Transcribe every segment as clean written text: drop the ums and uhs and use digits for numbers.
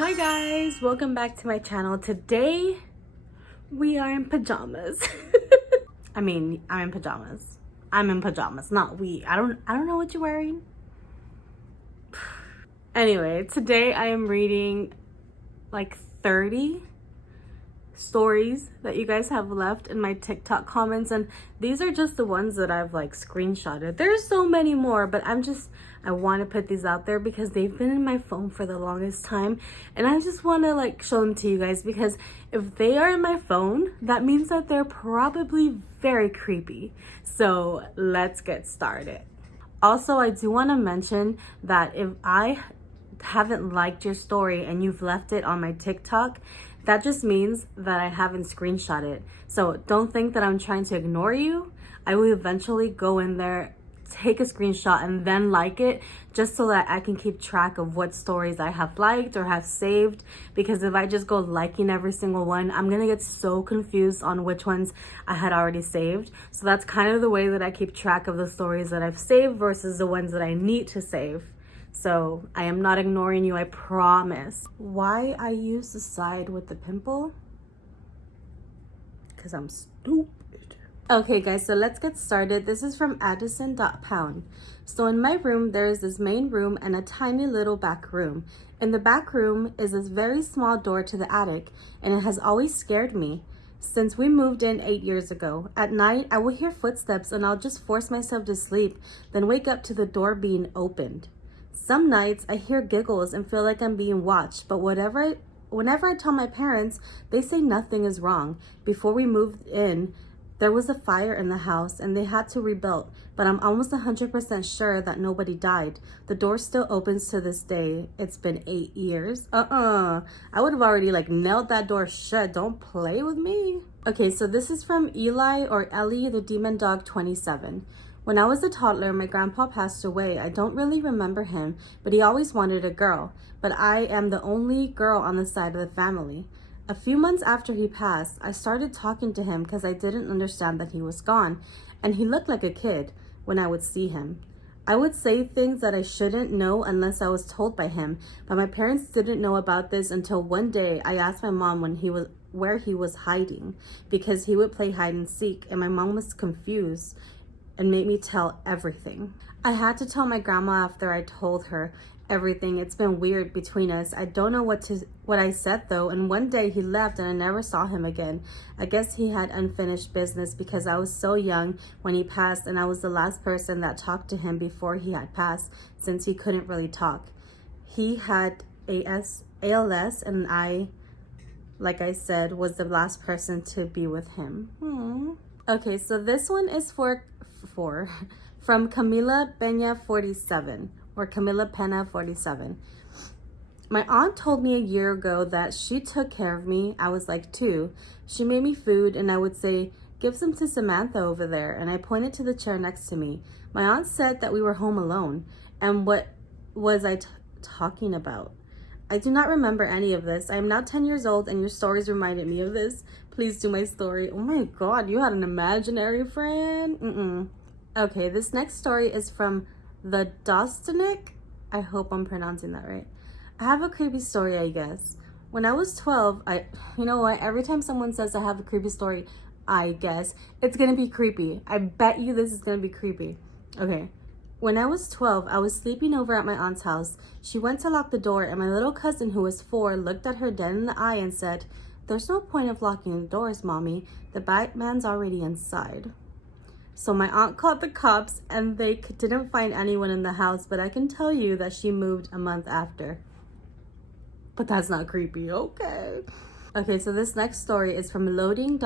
Hi guys, welcome back to my channel. Today we are in pajamas. I'm in pajamas. I'm in pajamas, not we. I don't know what you're wearing. Anyway, today I am reading like 30 stories that you guys have left in my TikTok comments, and these are just the ones that I've like screenshotted. There's so many more, but I want to put these out there because they've been in my phone for the longest time, and I just want to like show them to you guys, because if they are in my phone, that means that they're probably very creepy. So let's get started. Also, I do want to mention that if I haven't liked your story and you've left it on my TikTok, that just means that I haven't screenshot it. So don't think that I'm trying to ignore you. I will eventually go in there, take a screenshot, and then like it, just so that I can keep track of what stories I have liked or have saved. Because if I just go liking every single one, I'm gonna get so confused on which ones I had already saved. So that's kind of the way that I keep track of the stories that I've saved versus the ones that I need to save. So I am not ignoring you, I promise. Why I use the side with the pimple? Because I'm stupid. Okay guys, so let's get started. This is from Addison.Pound. So in my room, there is this main room and a tiny little back room. In the back room is this very small door to the attic, and it has always scared me. Since we moved in 8 years ago, at night I will hear footsteps and I'll just force myself to sleep, then wake up to the door being opened. Some nights I hear giggles and feel like I'm being watched, but whenever I tell my parents, they say nothing is wrong. Before we moved in, there was a fire in the house and they had to rebuild, but I'm almost 100% sure that nobody died. The door still opens to this day. It's been 8 years. I would have already like nailed that door shut. Don't play with me. Okay, so this is from Eli or Ellie the Demon Dog 27. When I was a toddler, my grandpa passed away. I don't really remember him, but he always wanted a girl. But I am the only girl on the side of the family. A few months after he passed, I started talking to him because I didn't understand that he was gone, and he looked like a kid when I would see him. I would say things that I shouldn't know unless I was told by him, but my parents didn't know about this until one day I asked my mom where he was hiding, because he would play hide and seek, and my mom was confused and made me tell everything. I had to tell my grandma after I told her everything. It's been weird between us. I don't know what I said though, and one day he left and I never saw him again. I guess he had unfinished business because I was so young when he passed, and I was the last person that talked to him before he had passed, since he couldn't really talk. He had ALS, and I, like I said, was the last person to be with him. Okay, so this one is from Camila Pena 47, or Camila Pena 47. My aunt told me a year ago that she took care of me. I was like 2. She made me food and I would say, "Give some to Samantha over there," and I pointed to the chair next to me. My aunt said that we were home alone, and what was I talking about? I do not remember any of this. I am now 10 years old and your stories reminded me of this. Please do my story. Oh my god, you had an imaginary friend? Okay, this next story is from the Dostonik. I hope I'm pronouncing that right. I have a creepy story, I guess. When I was 12, you know what? Every time someone says I have a creepy story, I guess, it's gonna be creepy. I bet you this is gonna be creepy. Okay. When I was 12, I was sleeping over at my aunt's house. She went to lock the door, and my little cousin, who was 4, looked at her dead in the eye and said, "There's no point of locking the doors, Mommy. The Batman's already inside." So my aunt called the cops, and they didn't find anyone in the house, but I can tell you that she moved a month after. But that's not creepy, okay? Okay, so this next story is from loading ...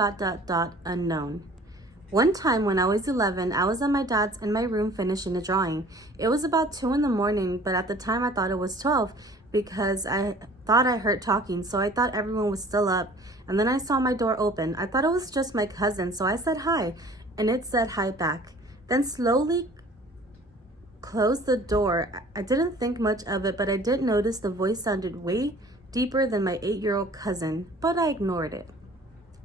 One time when I was 11, I was in my dad's in my room finishing a drawing. It was about 2 in the morning, but at the time I thought it was 12 because I thought I heard talking, so I thought everyone was still up. And then I saw my door open. I thought it was just my cousin, so I said hi, and it said hi back. Then slowly closed the door. I didn't think much of it, but I did notice the voice sounded way deeper than my 8-year-old cousin, but I ignored it.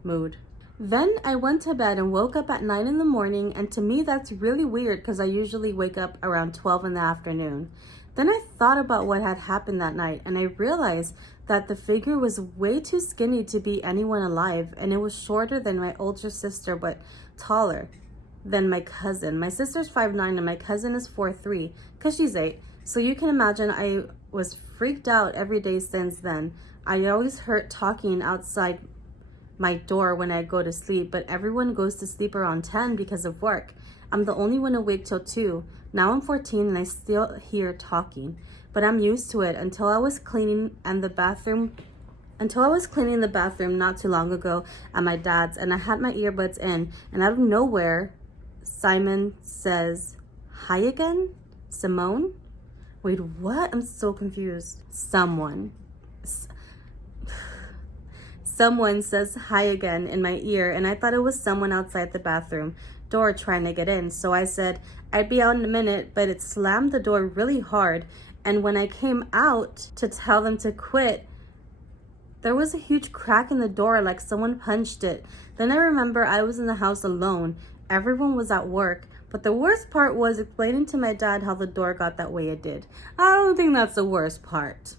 Mood. Then I went to bed and woke up at 9 in the morning, and to me that's really weird because I usually wake up around 12 in the afternoon. Then I thought about what had happened that night, and I realized that the figure was way too skinny to be anyone alive, and it was shorter than my older sister but taller than my cousin. My sister's 5'9" and my cousin is 4'3" because she's 8. So you can imagine I was freaked out every day since then. I always heard talking outside my door when I go to sleep, but everyone goes to sleep around 10 because of work. I'm the only one awake till 2. Now I'm 14 and I still hear talking, but I'm used to it until I was cleaning the bathroom not too long ago at my dad's, and I had my earbuds in, and out of nowhere, Simon says, "Hi again? Simone?" Wait, what? I'm so confused. Someone says hi again in my ear, and I thought it was someone outside the bathroom door trying to get in. So I said I'd be out in a minute, but it slammed the door really hard. And when I came out to tell them to quit, there was a huge crack in the door like someone punched it. Then I remember I was in the house alone. Everyone was at work. But the worst part was explaining to my dad how the door got that way it did. I don't think that's the worst part.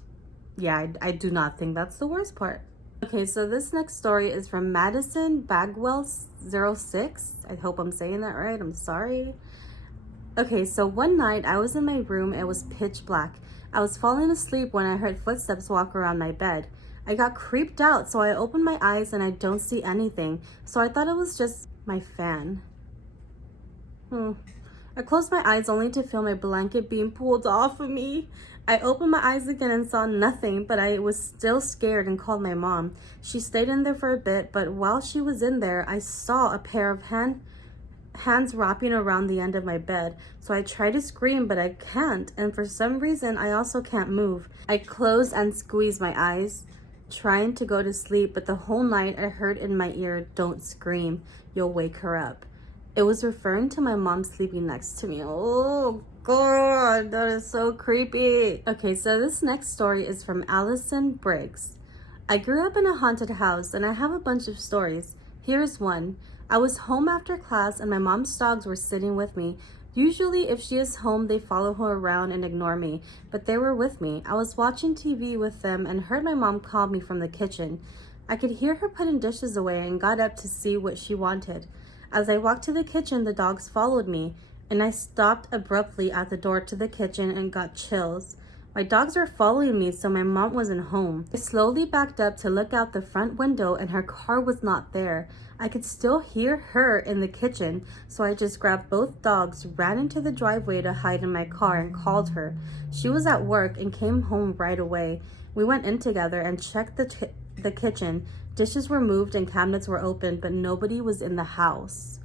Yeah, I do not think that's the worst part. Okay, so this next story is from Madison Bagwell 06. I hope I'm saying that right. I'm sorry. Okay, so one night I was in my room. It was pitch black. I was falling asleep when I heard footsteps walk around my bed. I got creeped out, so I opened my eyes and I don't see anything. So I thought it was just my fan. I closed my eyes only to feel my blanket being pulled off of me. I opened my eyes again and saw nothing, but I was still scared and called my mom. She stayed in there for a bit, but while she was in there, I saw a pair of hands wrapping around the end of my bed. So I tried to scream, but I can't, and for some reason, I also can't move. I closed and squeezed my eyes, trying to go to sleep, but the whole night I heard in my ear, "Don't scream, you'll wake her up." It was referring to my mom sleeping next to me. Oh God, that is so creepy. Okay, so this next story is from Allison Briggs. I grew up in a haunted house and I have a bunch of stories. Here's one. I was home after class and my mom's dogs were sitting with me. Usually if she is home, they follow her around and ignore me, but they were with me. I was watching TV with them and heard my mom call me from the kitchen. I could hear her putting dishes away and got up to see what she wanted. As I walked to the kitchen, the dogs followed me, and I stopped abruptly at the door to the kitchen and got chills. My dogs were following me, so my mom wasn't home. I slowly backed up to look out the front window, and her car was not there. I could still hear her in the kitchen, so I just grabbed both dogs, ran into the driveway to hide in my car, and called her. She was at work and came home right away. We went in together and checked the kitchen. Dishes were moved and cabinets were opened, but nobody was in the house.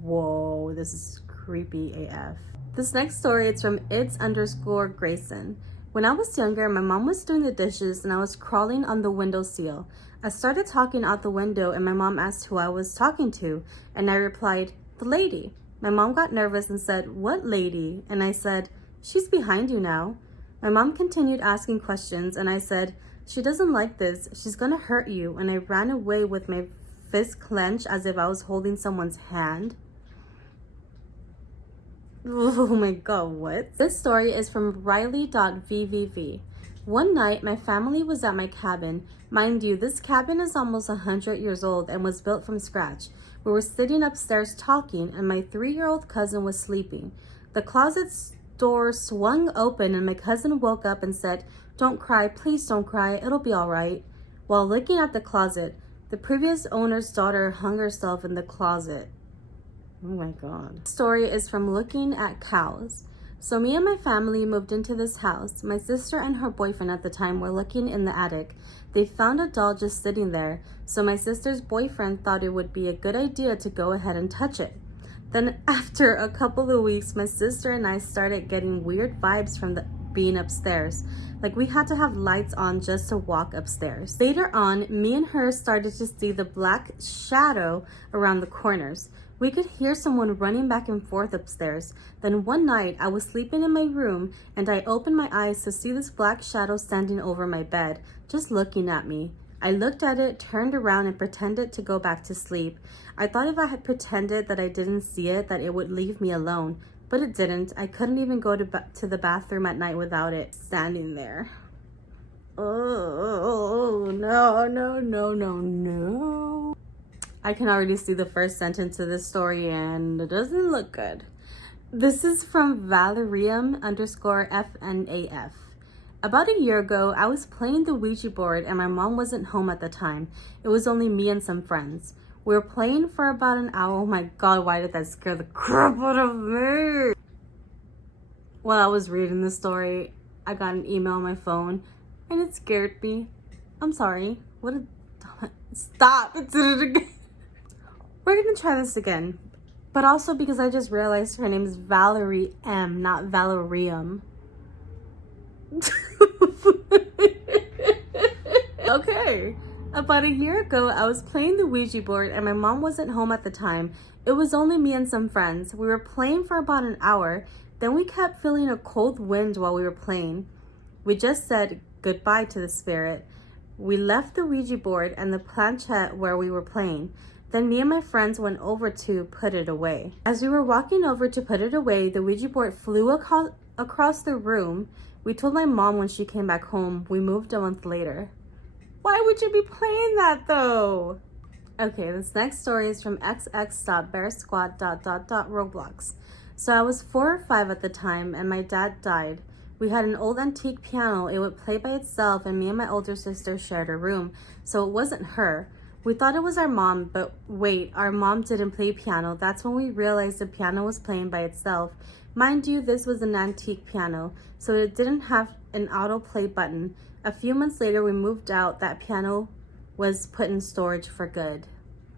Whoa, this is creepy AF. This next story is from its_Grayson. When I was younger, my mom was doing the dishes and I was crawling on the windowsill. I started talking out the window and my mom asked who I was talking to, and I replied, "The lady." My mom got nervous and said, "What lady?" And I said, "She's behind you now." My mom continued asking questions and I said, "She doesn't like this. She's gonna hurt you." And I ran away with my fist clenched as if I was holding someone's hand. Oh my God, what? This story is from Riley.vvv. One night, my family was at my cabin. Mind you, this cabin is almost 100 years old and was built from scratch. We were sitting upstairs talking and my 3-year-old cousin was sleeping. The closet's door swung open and my cousin woke up and said, "Don't cry, please don't cry, it'll be all right." While looking at the closet, the previous owner's daughter hung herself in the closet. Oh my God. The story is from Looking at Cows. So me and my family moved into this house. My sister and her boyfriend at the time were looking in the attic. They found a doll just sitting there. So my sister's boyfriend thought it would be a good idea to go ahead and touch it. Then after a couple of weeks, my sister and I started getting weird vibes from being upstairs. Like we had to have lights on just to walk upstairs. Later on, me and her started to see the black shadow around the corners. We could hear someone running back and forth upstairs. Then one night, I was sleeping in my room and I opened my eyes to see this black shadow standing over my bed, just looking at me. I looked at it, turned around and pretended to go back to sleep. I thought if I had pretended that I didn't see it, that it would leave me alone. But it didn't. I couldn't even go to the bathroom at night without it standing there. Oh, no, no, no, no, no. I can already see the first sentence of this story and it doesn't look good. This is from Valerium_FNAF. About a year ago, I was playing the Ouija board and my mom wasn't home at the time. It was only me and some friends. We were playing for about an hour. Oh my god, why did that scare the crap out of me? While I was reading the story, I got an email on my phone and it scared me. I'm sorry. What a... Stop! It did it again. We're gonna try this again. But also because I just realized her name is Valerie M, not Valerium. Okay. About a year ago, I was playing the Ouija board and my mom wasn't home at the time. It was only me and some friends. We were playing for about an hour. Then we kept feeling a cold wind while we were playing. We just said goodbye to the spirit. We left the Ouija board and the planchette where we were playing. Then me and my friends went over to put it away. As we were walking over to put it away, the Ouija board flew across the room. We told my mom when she came back home. We moved a month later. Why would you be playing that though? Okay, this next story is from xx.bearsquad.roblox. So I was 4 or 5 at the time and my dad died. We had an old antique piano. It would play by itself and me and my older sister shared a room. So it wasn't her. We thought it was our mom, but wait, our mom didn't play piano. That's when we realized the piano was playing by itself. Mind you, this was an antique piano, so it didn't have an autoplay button. A few months later, we moved out. That piano was put in storage for good.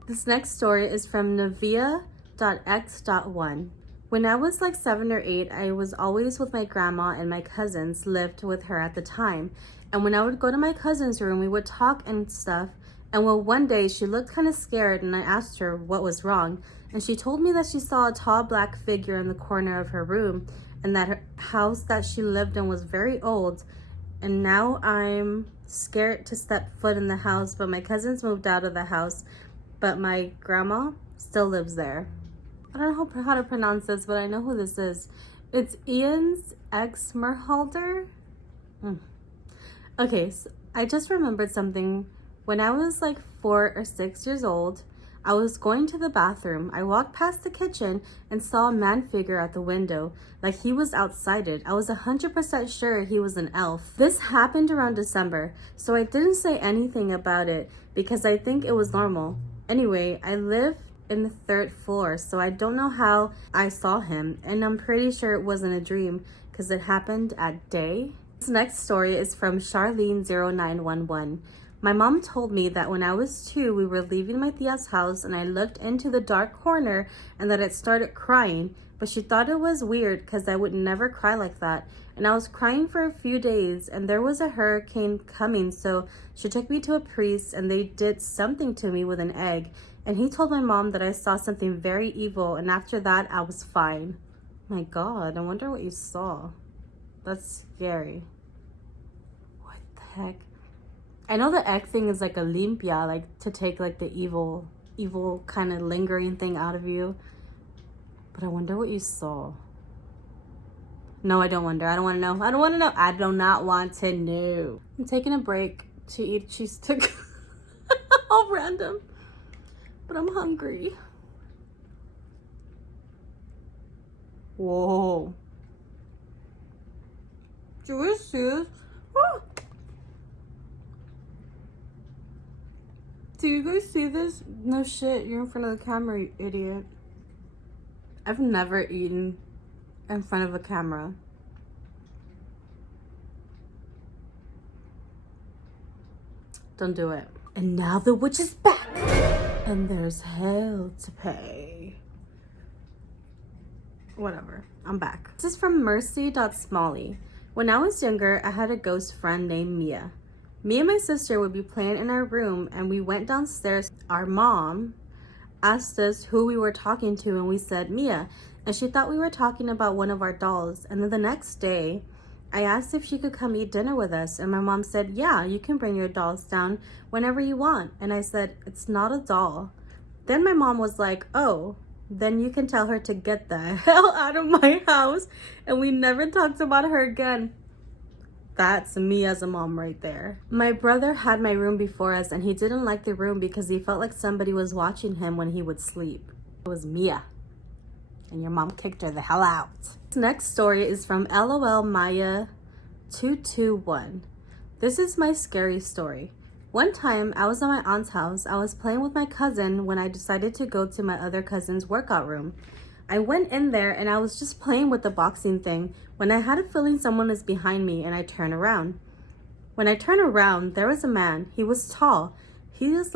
This next story is from Navia.x.1. When I was like 7 or 8, I was always with my grandma and my cousins lived with her at the time. And when I would go to my cousin's room, we would talk and stuff. And well, one day she looked kind of scared and I asked her what was wrong. And she told me that she saw a tall black figure in the corner of her room and that her house that she lived in was very old. And now I'm scared to step foot in the house, but my cousins moved out of the house, but my grandma still lives there. I don't know how to pronounce this, but I know who this is. It's Ian's ex Merhalder. Okay, so I just remembered something. When I was like 4 or 6 years old, I was going to the bathroom. I walked past the kitchen and saw a man figure at the window, like he was outside it. I was 100% sure he was an elf. This happened around December, so I didn't say anything about it because I think it was normal. Anyway, I live in the 3rd floor, so I don't know how I saw him, and I'm pretty sure it wasn't a dream because it happened at day. This next story is from Charlene0911. My mom told me that when I was 2, we were leaving my tia's house and I looked into the dark corner and that it started crying, but she thought it was weird because I would never cry like that. And I was crying for a few days and there was a hurricane coming, so she took me to a priest and they did something to me with an egg. And he told my mom that I saw something very evil, and after that, I was fine. My God, I wonder what you saw. That's scary. What the heck? I know the egg thing is like a limpia, like to take like the evil kind of lingering thing out of you. But I wonder what you saw. No, I don't wonder. I don't want to know. I don't want to know. I do not want to know. I'm taking a break to eat cheese stick. All random. But I'm hungry. Whoa. Do you see this? Oh. Do you guys see this? No shit, you're in front of the camera, you idiot. I've never eaten in front of a camera. Don't do it. And now the witch is back. And there's hell to pay. Whatever, I'm back. This is from Mercy.Smalley. When I was younger, I had a ghost friend named Mia. Me and my sister would be playing in our room and we went downstairs. Our mom asked us who we were talking to and we said Mia. And she thought we were talking about one of our dolls. And then the next day, I asked if she could come eat dinner with us. And my mom said, yeah, you can bring your dolls down whenever you want. And I said, it's not a doll. Then my mom was like, oh, then you can tell her to get the hell out of my house. And we never talked about her again. That's me as a mom right there. My brother had my room before us and he didn't like the room because he felt like somebody was watching him when he would sleep. It was Mia. And your mom kicked her the hell out. This next story is from LOL Maya 221. This is my scary story. One time I was at my aunt's house. I was playing with my cousin when I decided to go to my other cousin's workout room. I went in there and I was just playing with the boxing thing when I had a feeling someone was behind me and I turned around. When I turned around, there was a man. He was tall. He had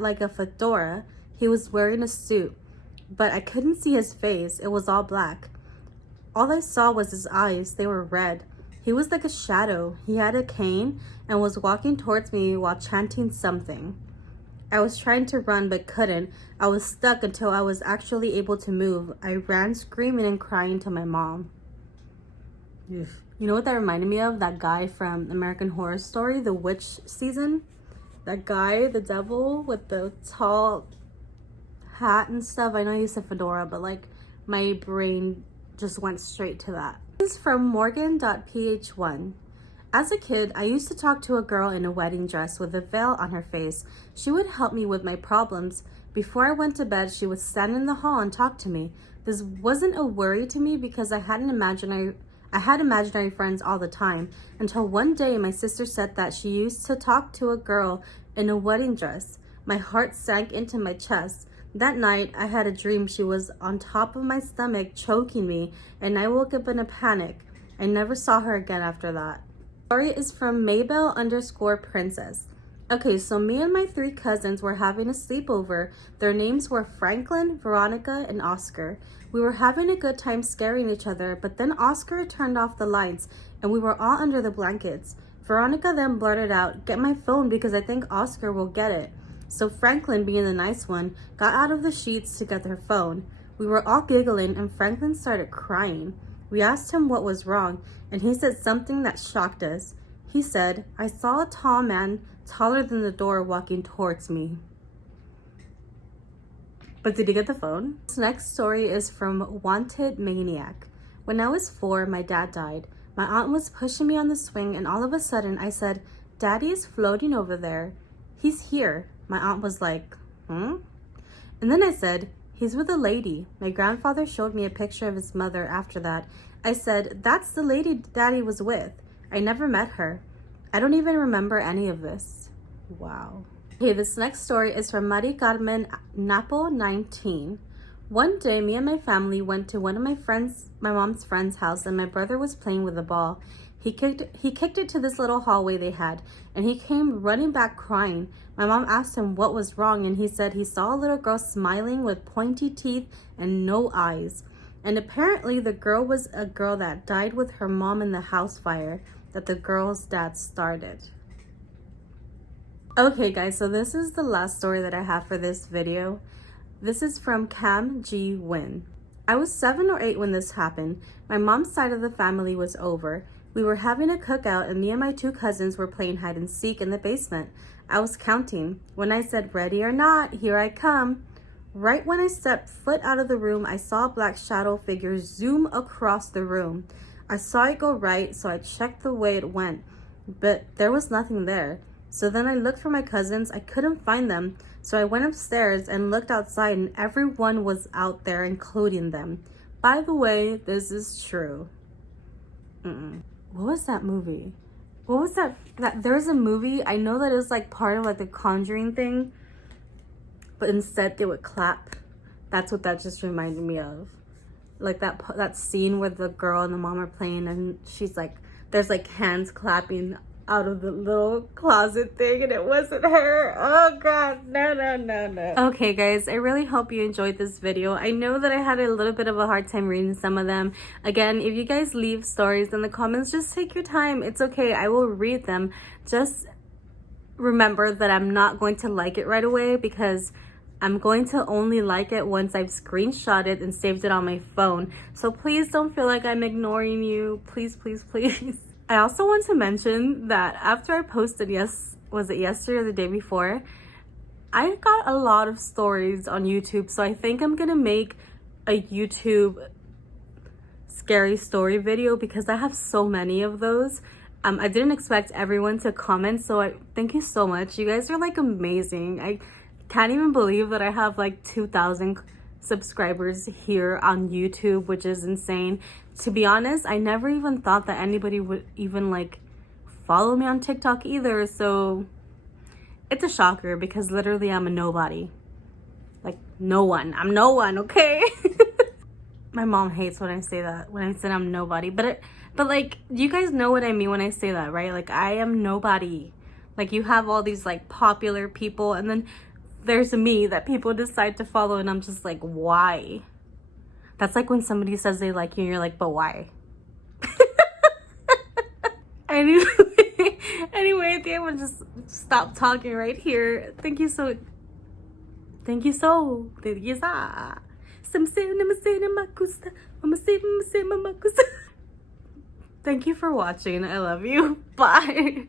like a fedora. He was wearing a suit, but I couldn't see his face. It was all black. All I saw was his eyes. They were red. He was like a shadow. He had a cane and was walking towards me while chanting something. I was trying to run but couldn't. I was stuck until I was actually able to move. I ran screaming and crying to my mom. You know what that reminded me of? That guy from American Horror Story, the witch season. That guy, the devil with the tall hat and stuff. I know you said fedora, but like my brain just went straight to that. This is from Morgan.ph1. As a kid, I used to talk to a girl in a wedding dress with a veil on her face. She would help me with my problems. Before I went to bed, she would stand in the hall and talk to me. This wasn't a worry to me because I had imaginary friends all the time, until one day my sister said that she used to talk to a girl in a wedding dress. My heart sank into my chest. That night, I had a dream she was on top of my stomach choking me, and I woke up in a panic. I never saw her again after that. Story is from Maybell_princess. Okay, so me and my 3 cousins were having a sleepover. Their names were Franklin, Veronica, and Oscar. We were having a good time scaring each other, but then Oscar turned off the lights and we were all under the blankets. Veronica then blurted out, "Get my phone because I think Oscar will get it." So Franklin, being the nice one, got out of the sheets to get her phone. We were all giggling and Franklin started crying. We asked him what was wrong, and he said something that shocked us. He said, "I saw a tall man, taller than the door, walking towards me." But did he get the phone? This next story is from Wanted Maniac. When I was 4, my dad died. My aunt was pushing me on the swing, and all of a sudden I said, "Daddy is floating over there. He's here." My aunt was like, And then I said, "He's with a lady." My grandfather showed me a picture of his mother after that. I said, "That's the lady Daddy was with. I never met her." I don't even remember any of this. Wow. Okay, this next story is from Mari Carmen Napo 19. One day, me and my family went to one of my mom's friend's house, and my brother was playing with a ball. He kicked it to this little hallway they had, and he came running back crying. My mom asked him what was wrong, and he said he saw a little girl smiling with pointy teeth and no eyes. And apparently the girl was a girl that died with her mom in the house fire that the girl's dad started. Okay guys, so this is the last story that I have for this video. This is from Cam G. Win. I was 7 or 8 when this happened. My mom's side of the family was over. We were having a cookout and me and my 2 cousins were playing hide and seek in the basement. I was counting. When I said, "Ready or not, here I come." Right when I stepped foot out of the room, I saw a black shadow figure zoom across the room. I saw it go right, so I checked the way it went, but there was nothing there. So then I looked for my cousins. I couldn't find them, so I went upstairs and looked outside, and everyone was out there, including them. By the way, this is true. What was that movie? What was that? There's a movie, I know that it was like part of like the Conjuring thing, but instead they would clap. That's what that just reminded me of. Like that scene where the girl and the mom are playing and she's like, there's like hands clapping out of the little closet thing and it wasn't her. Oh god, no. Okay guys, I really hope you enjoyed this video. I know that I had a little bit of a hard time reading some of them. Again, if you guys leave stories in the comments, just take your time. It's okay, I will read them. Just remember that I'm not going to like it right away because I'm going to only like it once I've screenshot it and saved it on my phone. So please don't feel like I'm ignoring you. Please. I also want to mention that after I posted, was it yesterday or the day before, I got a lot of stories on YouTube. So I think I'm gonna make a YouTube scary story video because I have so many of those. I didn't expect everyone to comment, so thank you so much. You guys are like amazing. I can't even believe that I have like 2,000 subscribers here on YouTube, which is insane. To be honest, I never even thought that anybody would even like follow me on TikTok either, so it's a shocker because literally I'm a nobody. Like no one. I'm no one, okay? My mom hates when I say that, when I said I'm nobody, but like, you guys know what I mean when I say that, right? Like, I am nobody. Like, you have all these like popular people, and then there's me that people decide to follow, and I'm just like, why? That's like when somebody says they like you and you're like, but why? Anyway, I think I'm gonna just stop talking right here. Thank you so. Thank you for watching. I love you. Bye.